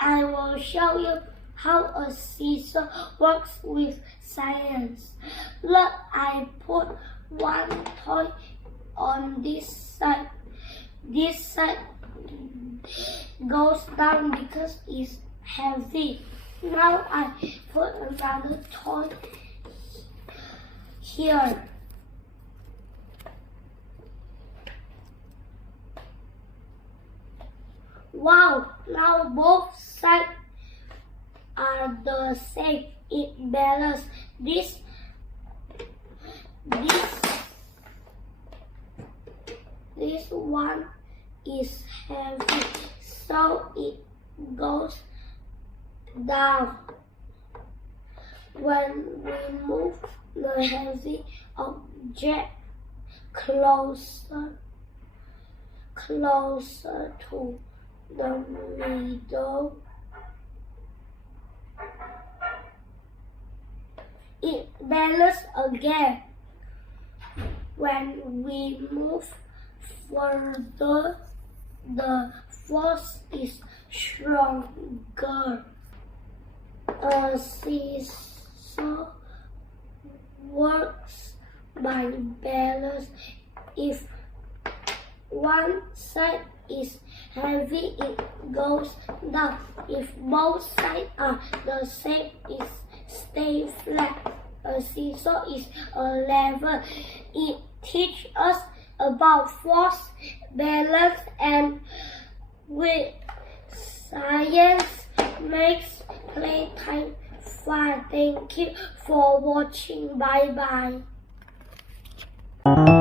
I will show you how a seesaw works with science. Look, I put one toy on this side. This side goes down because it's heavy. Now I put another toy here. Wow, now both sides are the same. It balances. This one is heavy, so it goes down. When we move the heavy object closer to the middle, it balances again. When we move further, the force is stronger. A seesaw works by balance. If one side is heavy, it goes down. If both sides are the same, it stays flat. A seesaw is a lever. It teaches us about force, balance, and with science makes playtime fun. Thank you for watching. Bye bye.